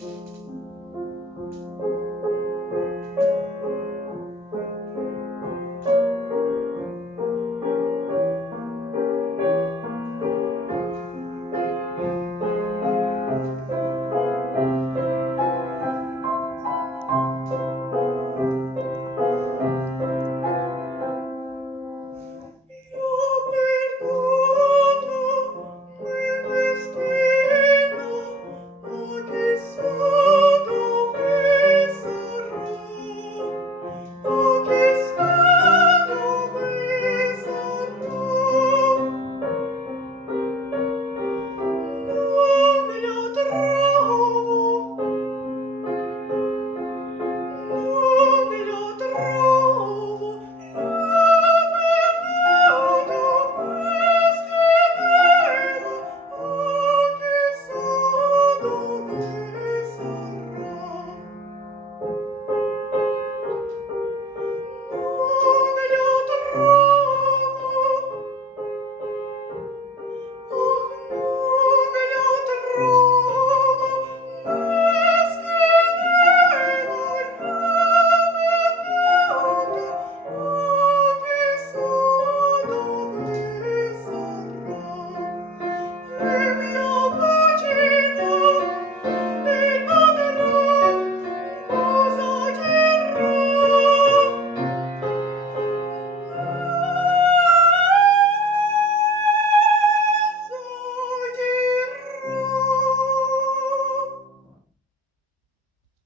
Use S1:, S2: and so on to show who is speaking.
S1: thank mm -hmm. you